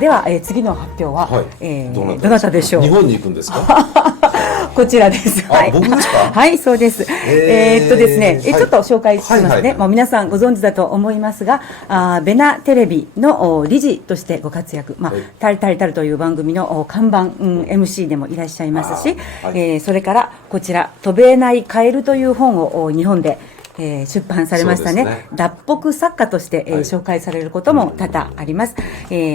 では、次の発表は、はい、どなたでしょう。日本に行くんですか？こちらです。はい、僕ですか？はい、そうです。ですね、ちょっと紹介しますね。もう皆さんご存知だと思いますが、ベナテレビの理事としてご活躍、タルタルタルという番組の看板、MC でもいらっしゃいますし、それからこちら、飛べないカエルという本を日本で出版されましたね。脱北作家として、紹介されることも多々あります。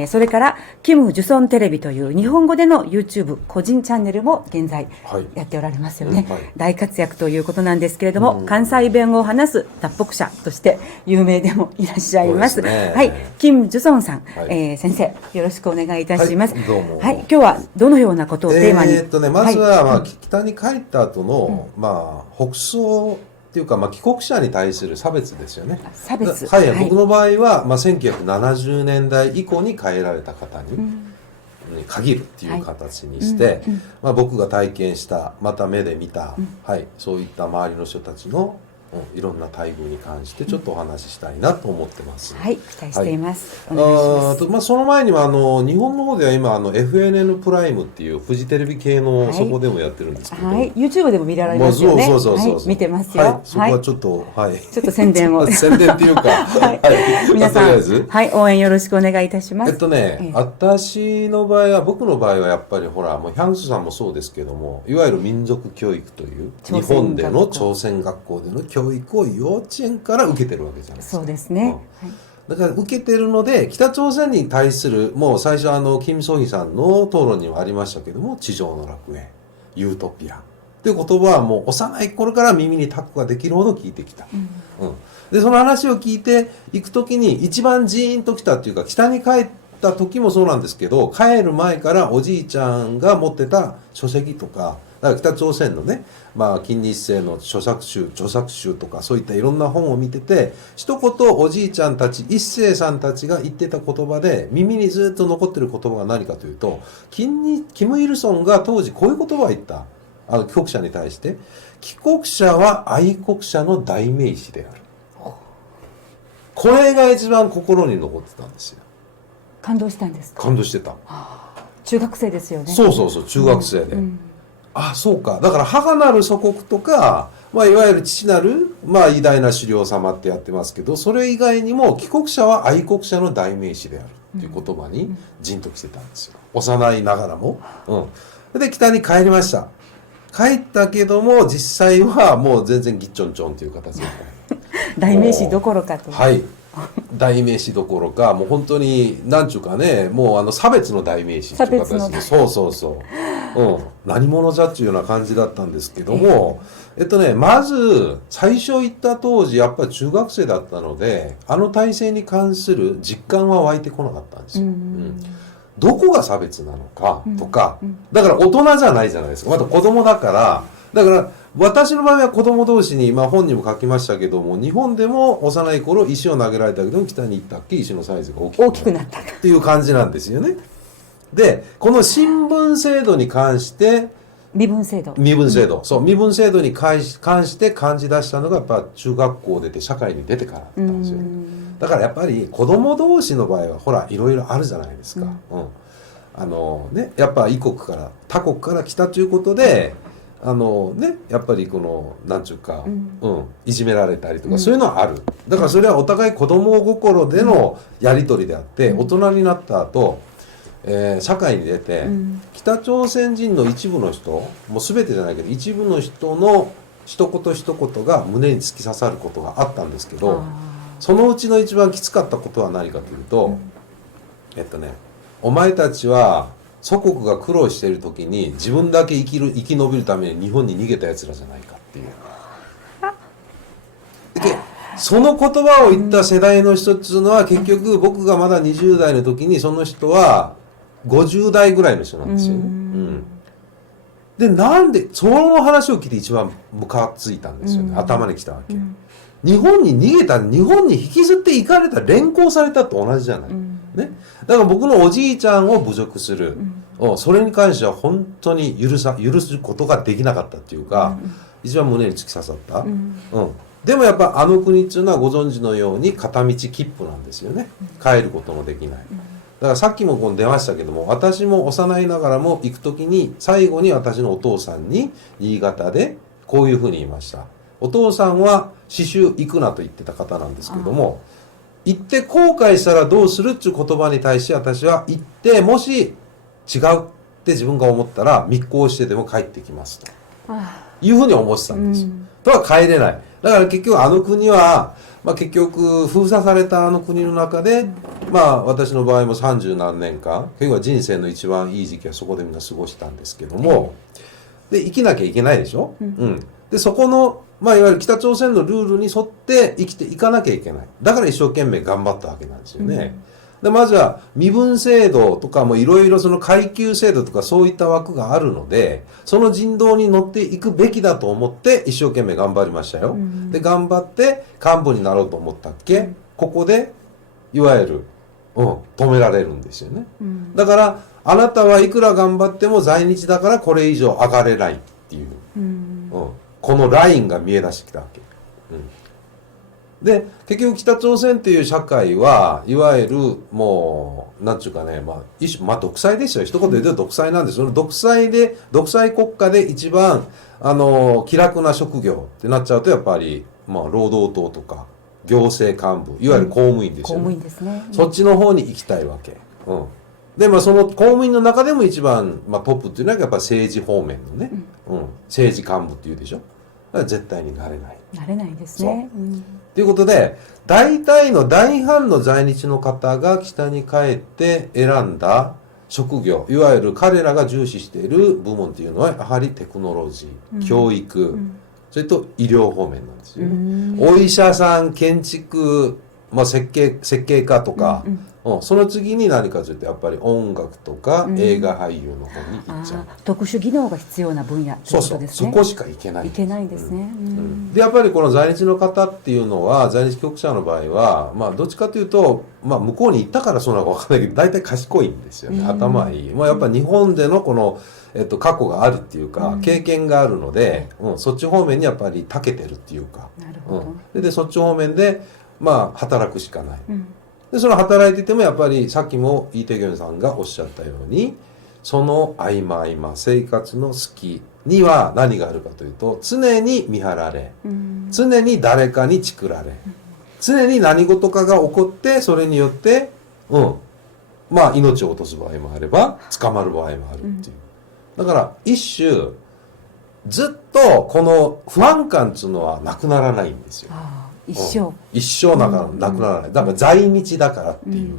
それからキム・ジュソンテレビという日本語での YouTube 個人チャンネルも現在やっておられますよね。大活躍ということなんですけれども、関西弁を話す脱北者として有名でもいらっしゃいます。はい、キム・ジュソンさん、先生よろしくお願いいたします。どうも。はい、今日はどのようなことをテーマに。まずは、北に帰った後の、北総っていうか、帰国者に対する差別ですよね。差別。はい、僕の場合は、1970年代以降に帰られた方に限るっていう形にして、僕が体験した、また目で見た、そういった周りの人たちのいろんな待遇に関してちょっとお話ししたいなと思ってます。はい、期待しています。お願いします。その前には日本の方では今FNN プライムっていうフジテレビ系のそこでもやってるんですけど、YouTube でも見られますよね。見てますよ。そこはちょっとちょっと宣伝を宣伝っていうか、皆さん応援よろしくお願いいたします。私の場合は僕の場合はやっぱりほらもうヒャンスさんもそうですけども、いわゆる民族教育という日本での朝鮮学校での教育を幼稚園から受けてるわけじゃないですか。そうですね。だから受けてるので、北朝鮮に対するもう最初キム・ソヒさんの討論にもありましたけども、地上の楽園、ユートピアっていう言葉はもう幼い頃から耳にタコができるほど聞いてきた。でその話を聞いていくときに一番ジーンときたっていうか、北に帰った時もそうなんですけど、帰る前からおじいちゃんが持ってた書籍とか、だから北朝鮮のね、金日成の著作集とかそういったいろんな本を見てて、一言おじいちゃんたち、一世さんたちが言ってた言葉で耳にずっと残ってる言葉が何かというと、キム・イルソンが当時こういう言葉を言った。帰国者に対して、帰国者は愛国者の代名詞である。これが一番心に残ってたんですよ。感動したんですか？感動してた。中学生ですよね。そう、中学生で。そうか。だから母なる祖国とか、いわゆる父なる、偉大な首領様ってやってますけど、それ以外にも帰国者は愛国者の代名詞であるっていう言葉にじんときてたんですよ。幼いながらも。で、北に帰りました。帰ったけども、実際はもう全然ギッチョンチョンっていう形で。代名詞どころかと。はい。代名詞どころか、もう本当に、なんちゅうかね、もう差別の代名詞っていう形で。そう。何者じゃっていうような感じだったんですけども、まず、最初行った当時、やっぱり中学生だったので、体制に関する実感は湧いてこなかったんですよ。どこが差別なのかとか、だから大人じゃないじゃないですか。また子供だから、だから私の場合は子供同士に、本にも書きましたけども、日本でも幼い頃石を投げられたけども、北に行ったっけ石のサイズが大きくなったっていう感じなんですよね。で、この新聞制度に関して、身分制度。そう、身分制度に関して感じ出したのが、やっぱ中学校出て社会に出てからだったんですよね。だからやっぱり子供同士の場合は、ほら、いろいろあるじゃないですか。やっぱ他国から来たということで、やっぱりなんちゅうか、いじめられたりとか、そういうのはある。だからそれはお互い子供心でのやり取りであって、大人になった後、社会に出て、北朝鮮人の一部の人、もう全てじゃないけど、一部の人の一言一言が胸に突き刺さることがあったんですけど、そのうちの一番きつかったことは何かというと、お前たちは祖国が苦労している時に自分だけ生き延びるために日本に逃げたやつらじゃないかっていう。でその言葉を言った世代の人っていうのは、結局僕がまだ20代の時にその人は50代ぐらいの人なんですよね。で、なんでその話を聞いて一番ムカついたんですよね。頭にきたわけ。日本に逃げた、日本に引きずって行かれた、連行されたと同じじゃない。ね。だから僕のおじいちゃんを侮辱する。それに関しては本当に許すことができなかったっていうか、一番胸に突き刺さった。でもやっぱ国っていうのはご存知のように片道切符なんですよね。帰ることもできない。からさっきもこう出ましたけども、私も幼いながらも行くときに、最後に私のお父さんに新潟でこういうふうに言いました。お父さんは刺繍行くなと言ってた方なんですけども、行って後悔したらどうするっていう言葉に対して私は行って、もし違うって自分が思ったら密航してでも帰ってきますというふうに思ってたんですよ。とは帰れない。だから結局あの国は、結局封鎖されたあの国の中で、私の場合も30何年間、結構人生の一番いい時期はそこでみんな過ごしたんですけども、で生きなきゃいけないでしょ、でそこの、いわゆる北朝鮮のルールに沿って生きていかなきゃいけない。だから一生懸命頑張ったわけなんですよね。でまずは身分制度とかもいろいろその階級制度とかそういった枠があるので、その人道に乗っていくべきだと思って一生懸命頑張りましたよ。で頑張って幹部になろうと思ったっけ、ここでいわゆる、止められるんですよね。だからあなたはいくら頑張っても在日だからこれ以上上がれないっていう、このラインが見え出してきたわけ。で結局北朝鮮っていう社会はいわゆるもうなんていうかね、一種独裁ですよ。一言で言うと独裁なんです。その独裁国家で一番気楽な職業ってなっちゃうとやっぱり労働党とか行政幹部いわゆる公務員ですよね。公務員ですね。そっちの方に行きたいわけ。でその公務員の中でも一番、トップっていうのはやっぱ政治方面のね、政治幹部っていうでしょ。だから絶対になれない。なれないですね。ということで大半の在日の方が北に帰って選んだ職業、いわゆる彼らが重視している部門というのはやはりテクノロジー、教育、それと医療方面なんですよね。お医者さん、建築、設計家とか、その次に何かというとやっぱり音楽とか映画俳優の方に行っちゃう。特殊技能が必要な分野ということですね。そこしか行けない。行けないですね。でやっぱりこの在日の方っていうのは、在日帰国者の場合は、どっちかというと、向こうに行ったからそうなのか分からないけど大体賢いんですよね。頭いい。やっぱり日本でのこの、過去があるっていうか、経験があるので、そっち方面にやっぱり長けてるっていうか、なるほど。でそっち方面で働くしかない。でその働いててもやっぱりさっきもイ・テギョンさんがおっしゃったように、その合間生活の隙には何があるかというと、常に見張られ、常に誰かにチクられ、常に何事かが起こってそれによって命を落とす場合もあれば捕まる場合もあるっていう、だから一種ずっとこの不安感っていうのはなくならないんですよ。一生なくならない。だから在日だからっていう。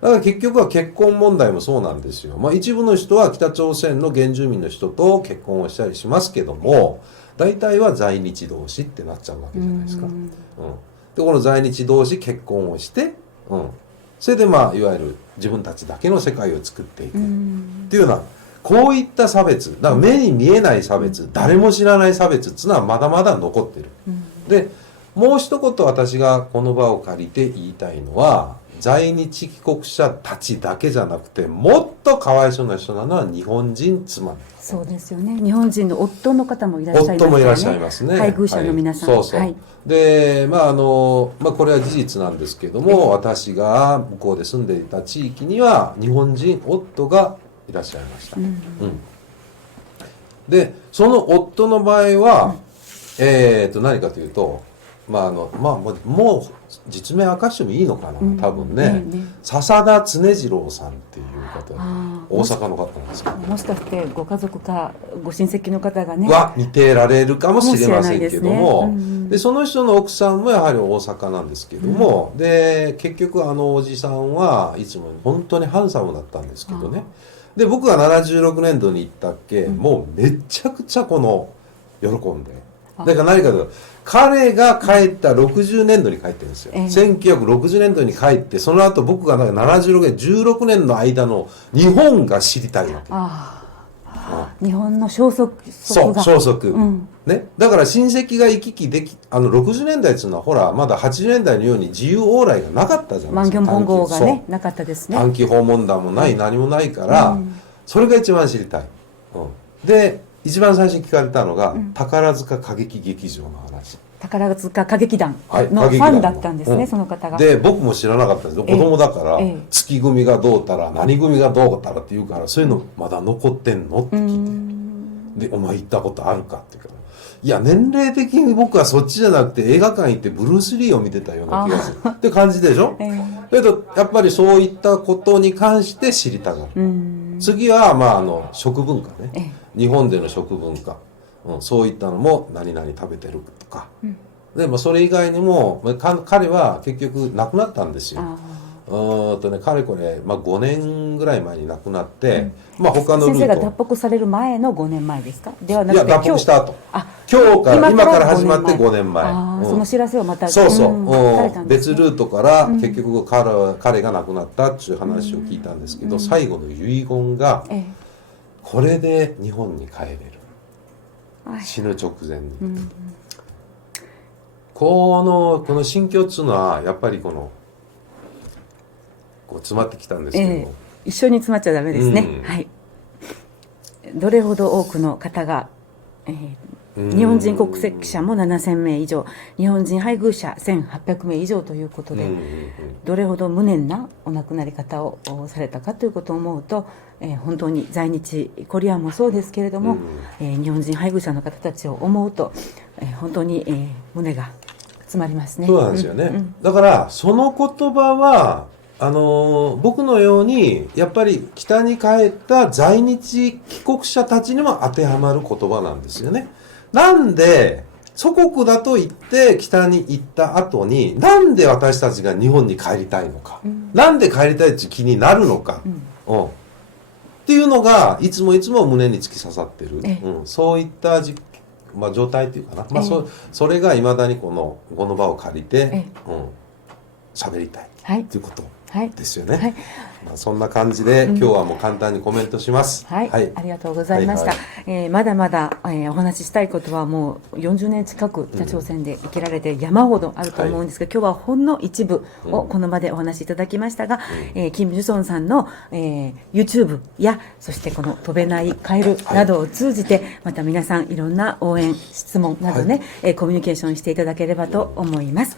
だから結局は結婚問題もそうなんですよ。一部の人は北朝鮮の原住民の人と結婚をしたりしますけども、大体は在日同士ってなっちゃうわけじゃないですか。でこの在日同士結婚をして、それでいわゆる自分たちだけの世界を作っていくっていうような、こういった差別、だから目に見えない差別、誰も知らない差別っていうのはまだまだ残ってる。でもう一言私がこの場を借りて言いたいのは、在日帰国者たちだけじゃなくて、もっとかわいそうな人なのは日本人妻。そうですよね。日本人の夫の方もいらっしゃいますね。夫もいらっしゃいますね。配偶者の皆さん。でこれは事実なんですけども、私が向こうで住んでいた地域には日本人夫がいらっしゃいました。でその夫の場合は、何かというと、もう実名明かしてもいいのかな、多分ね、笹田常次郎さんっていう方、大阪の方なんですけど、もしかしてご家族かご親戚の方がね似てられるかもしれませんけども、でその人の奥さんもやはり大阪なんですけども、で結局おじさんはいつも本当にハンサムだったんですけどね、で僕が76年度に行ったっけ、もうめちゃくちゃ喜んで、だから何かというと、彼が帰った60年度に帰ってるんですよ。1960年度に帰って、その後僕が76年、16年の間の日本が知りたいわけ。日本の消息が。そう、消息。ね。だから親戚が行き来でき、60年代っていうのはほら、まだ80年代のように自由往来がなかったじゃないですか。万元本号がね、なかったですね。短期訪問団もない、何もないから、それが一番知りたい。で、一番最初に聞かれたのが、うん、宝塚歌劇劇場の話。宝塚歌劇団はい、のファンだったんですね、うん、その方が。で、僕も知らなかったんですよ。子供だから、月組がどうたら、何組がどうたらって言うから、そういうのまだ残ってんのって聞いて。で、お前行ったことあるかって言うから。いや、年齢的に僕はそっちじゃなくて映画館行ってブルース・リーを見てたような気がする。って感じでしょ、だけど、やっぱりそういったことに関して知りたがる。次は、まあ、食文化ね。日本での食文化。そういったのも何々食べてるとか。でもそれ以外にも、彼は結局亡くなったんですよ。かれこれ、5年ぐらい前に亡くなって、他のルート。先生が脱北される前の5年前ですか？ではなくて、いや、脱北した後。今から始まって5年前。その知らせをまた、そうそう。別ルートから結局彼が亡くなったっていう話を聞いたんですけど、最後の遺言が、これで日本に帰れる。死ぬ直前に。この心境っていうのは、やっぱり詰まってきたんですけど、一緒に詰まっちゃダメですね。はい。どれほど多くの方が、日本人国籍者も7000名以上、日本人配偶者1800名以上ということで、どれほど無念なお亡くなり方をされたかということを思うと、本当に在日コリアンもそうですけれども、日本人配偶者の方たちを思うと、本当に、胸が詰まりますね。そうなんですよね。だからその言葉は僕のようにやっぱり北に帰った在日帰国者たちにも当てはまる言葉なんですよね。なんで祖国だと言って北に行った後になんで私たちが日本に帰りたいのか、なんで帰りたいっていう気になるのか、っていうのがいつも胸に突き刺さってる、そういった状態っていうかな、それがいまだにこの場を借りて喋りたいということですよね。そんな感じで、今日はもう簡単にコメントします。ありがとうございました。まだまだ、お話ししたいことはもう40年近く北朝鮮で生きられて山ほどあると思うんですが、今日はほんの一部をこの場でお話しいただきましたが、キム・ジュソンさんの、YouTube やそしてこの飛べないカエルなどを通じて、また皆さんいろんな応援質問などね、コミュニケーションしていただければと思います。